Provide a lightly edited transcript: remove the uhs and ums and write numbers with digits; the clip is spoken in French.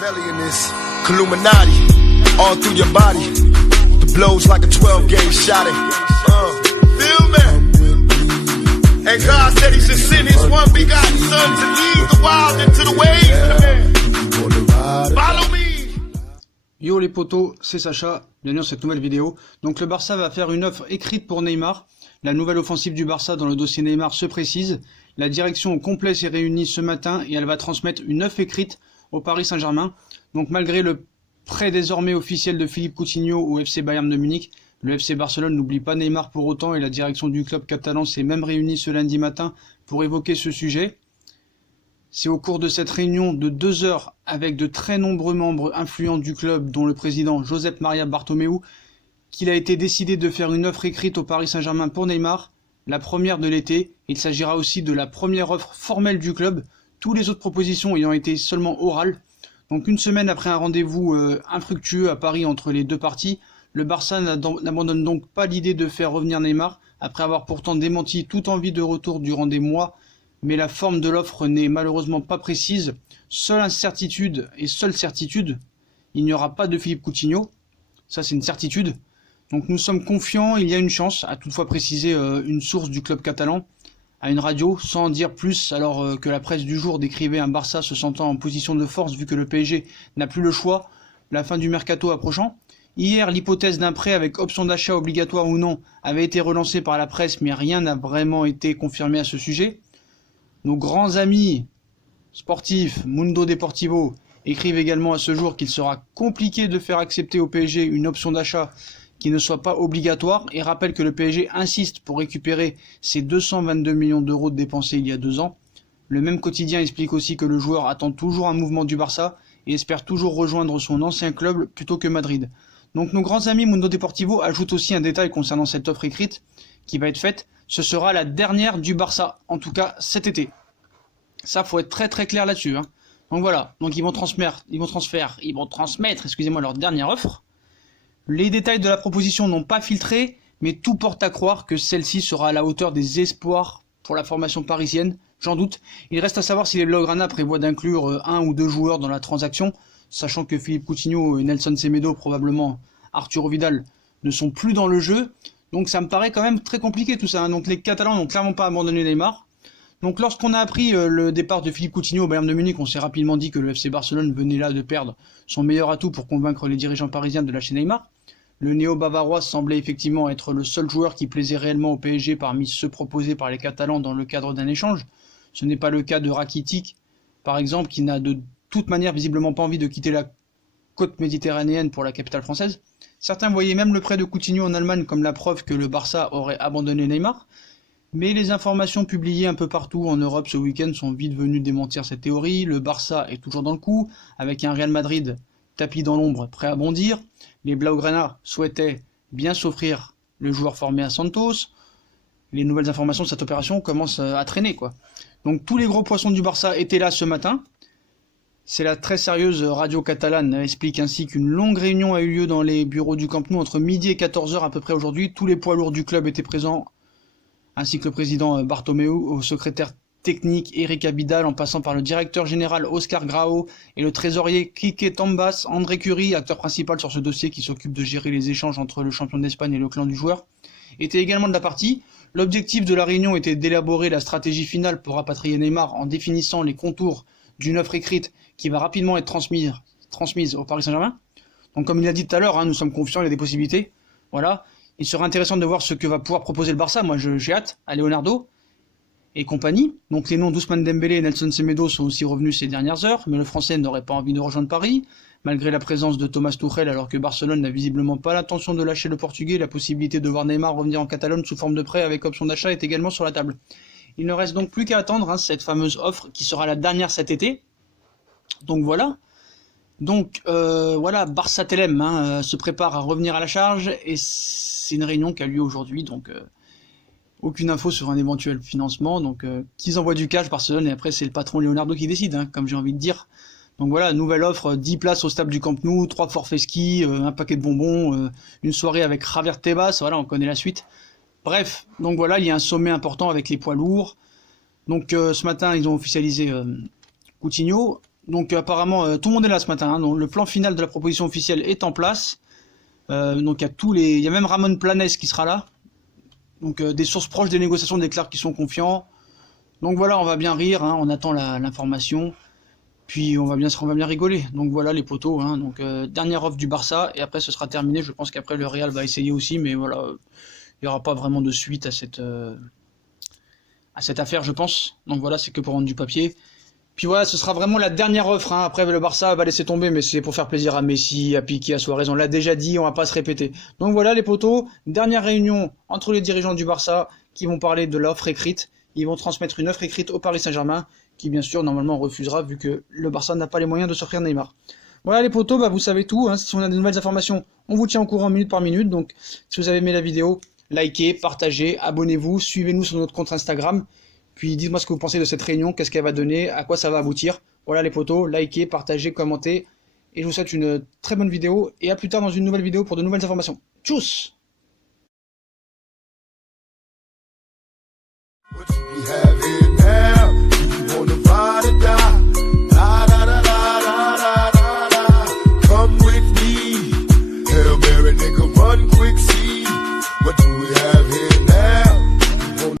Machiavellian is Illuminati all through your body. The blows like a 12-gauge shot. Feel me? And God said He should send His one begotten Son to lead the wild into the ways of the man. Follow me. Yo les potos, c'est Sacha, bienvenue dans cette nouvelle vidéo. Donc le Barça va faire une offre écrite pour Neymar. La nouvelle offensive du Barça dans le dossier Neymar se précise. La direction au complet s'est réunie ce matin et elle va transmettre une offre écrite au Paris Saint-Germain. Donc malgré le prêt désormais officiel de Philippe Coutinho au FC Bayern de Munich, le FC Barcelone n'oublie pas Neymar pour autant et la direction du club catalan s'est même réunie ce lundi matin pour évoquer ce sujet. C'est au cours de cette réunion de 2 heures avec de très nombreux membres influents du club, dont le président Josep Maria Bartomeu, qu'il a été décidé de faire une offre écrite au Paris Saint-Germain pour Neymar, la première de l'été. Il s'agira aussi de la première offre formelle du club, toutes les autres propositions ayant été seulement orales. Donc une semaine après un rendez-vous infructueux à Paris entre les deux parties, le Barça n'abandonne donc pas l'idée de faire revenir Neymar, après avoir pourtant démenti toute envie de retour durant des mois. Mais la forme de l'offre n'est malheureusement pas précise. Seule certitude, il n'y aura pas de Philippe Coutinho. Ça c'est une certitude. Donc nous sommes confiants, il y a une chance, a toutefois précisé une source du club catalan à une radio, sans en dire plus, alors que la presse du jour décrivait un Barça se sentant en position de force vu que le PSG n'a plus le choix, la fin du mercato approchant. Hier, l'hypothèse d'un prêt avec option d'achat obligatoire ou non avait été relancée par la presse, mais rien n'a vraiment été confirmé à ce sujet. Nos grands amis sportifs, Mundo Deportivo, écrivent également à ce jour qu'il sera compliqué de faire accepter au PSG une option d'achat qui ne soit pas obligatoire et rappellent que le PSG insiste pour récupérer ses 222 millions d'euros dépensés il y a 2 ans. Le même quotidien explique aussi que le joueur attend toujours un mouvement du Barça et espère toujours rejoindre son ancien club plutôt que Madrid. Donc nos grands amis Mundo Deportivo ajoutent aussi un détail concernant cette offre écrite qui va être faite. Ce sera la dernière du Barça, en tout cas cet été. Ça, faut être très très clair là-dessus. Donc voilà, donc ils vont transmettre, leur dernière offre. Les détails de la proposition n'ont pas filtré, mais tout porte à croire que celle-ci sera à la hauteur des espoirs pour la formation parisienne. J'en doute. Il reste à savoir si les Blaugrana prévoient d'inclure 1 ou 2 joueurs dans la transaction, sachant que Philippe Coutinho et Nelson Semedo, probablement Arturo Vidal, ne sont plus dans le jeu. Donc ça me paraît quand même très compliqué tout ça. Donc les Catalans n'ont clairement pas abandonné Neymar. Donc lorsqu'on a appris le départ de Philippe Coutinho au Bayern de Munich, on s'est rapidement dit que le FC Barcelone venait là de perdre son meilleur atout pour convaincre les dirigeants parisiens de lâcher Neymar. Le néo-bavarois semblait effectivement être le seul joueur qui plaisait réellement au PSG parmi ceux proposés par les Catalans dans le cadre d'un échange. Ce n'est pas le cas de Rakitic, par exemple, qui n'a de toute manière visiblement pas envie de quitter la côte méditerranéenne pour la capitale française. Certains voyaient même le prêt de Coutinho en Allemagne comme la preuve que le Barça aurait abandonné Neymar. Mais les informations publiées un peu partout en Europe ce week-end sont vite venues démentir cette théorie. Le Barça est toujours dans le coup, avec un Real Madrid tapis dans l'ombre, prêt à bondir. Les Blaugrana souhaitaient bien s'offrir le joueur formé à Santos. Les nouvelles informations de cette opération commencent à traîner, quoi. Donc tous les gros poissons du Barça étaient là ce matin. C'est la très sérieuse radio catalane explique ainsi qu'une longue réunion a eu lieu dans les bureaux du Camp Nou entre midi et 14h à peu près aujourd'hui. Tous les poids lourds du club étaient présents, ainsi que le président Bartomeu, au secrétaire technique Eric Abidal, en passant par le directeur général Oscar Grau et le trésorier Quique Tambas. André Curie, acteur principal sur ce dossier qui s'occupe de gérer les échanges entre le champion d'Espagne et le clan du joueur, était également de la partie. L'objectif de la réunion était d'élaborer la stratégie finale pour rapatrier Neymar en définissant les contours d'une offre écrite qui va rapidement être transmise au Paris Saint-Germain. Donc comme il l'a dit tout à l'heure, nous sommes confiants, il y a des possibilités. Voilà. Il sera intéressant de voir ce que va pouvoir proposer le Barça. Moi j'ai hâte, à Leonardo et compagnie. Donc les noms d'Ousmane Dembélé et Nelson Semedo sont aussi revenus ces dernières heures, mais le Français n'aurait pas envie de rejoindre Paris, malgré la présence de Thomas Tuchel, alors que Barcelone n'a visiblement pas l'intention de lâcher le Portugais. La possibilité de voir Neymar revenir en Catalogne sous forme de prêt avec option d'achat est également sur la table. Il ne reste donc plus qu'à attendre cette fameuse offre qui sera la dernière cet été. Donc voilà. Donc voilà, Barça Telem se prépare à revenir à la charge et c'est une réunion qui a lieu aujourd'hui. Donc aucune info sur un éventuel financement. Donc qu'ils envoient du cash Barcelone et après c'est le patron Leonardo qui décide, comme j'ai envie de dire. Donc voilà, nouvelle offre, 10 places au stade du Camp Nou, 3 forfaits ski, un paquet de bonbons, une soirée avec Javier Tebas, voilà, on connaît la suite. Bref, donc voilà, il y a un sommet important avec les poids lourds. Donc ce matin, ils ont officialisé Coutinho. Donc apparemment tout le monde est là ce matin, hein. Donc le plan final de la proposition officielle est en place. Donc il y a même Ramon Planes qui sera là. Donc des sources proches des négociations déclarent qu'ils sont confiants. Donc voilà, on va bien rire, hein, on attend l'information. Puis on va bien rigoler. Donc voilà les potos, hein. Donc dernière offre du Barça et après ce sera terminé. Je pense qu'après le Real va essayer aussi, mais voilà, il n'y aura pas vraiment de suite à cette affaire, je pense. Donc voilà, c'est que pour rendre du papier. Puis voilà, ce sera vraiment la dernière offre, hein. Après le Barça va laisser tomber, mais c'est pour faire plaisir à Messi, à Piqué, à Suarez. On l'a déjà dit, on va pas se répéter. Donc voilà les potos, dernière réunion entre les dirigeants du Barça qui vont parler de l'offre écrite. Ils vont transmettre une offre écrite au Paris Saint-Germain, qui bien sûr normalement refusera vu que le Barça n'a pas les moyens de s'offrir Neymar. Voilà les potos, bah vous savez tout, hein. Si on a de nouvelles informations, on vous tient au courant minute par minute. Donc si vous avez aimé la vidéo, likez, partagez, abonnez-vous, suivez-nous sur notre compte Instagram. Puis dites-moi ce que vous pensez de cette réunion, qu'est-ce qu'elle va donner, à quoi ça va aboutir. Voilà les potos, likez, partagez, commentez. Et je vous souhaite une très bonne vidéo et à plus tard dans une nouvelle vidéo pour de nouvelles informations. Tchuss! What you be having?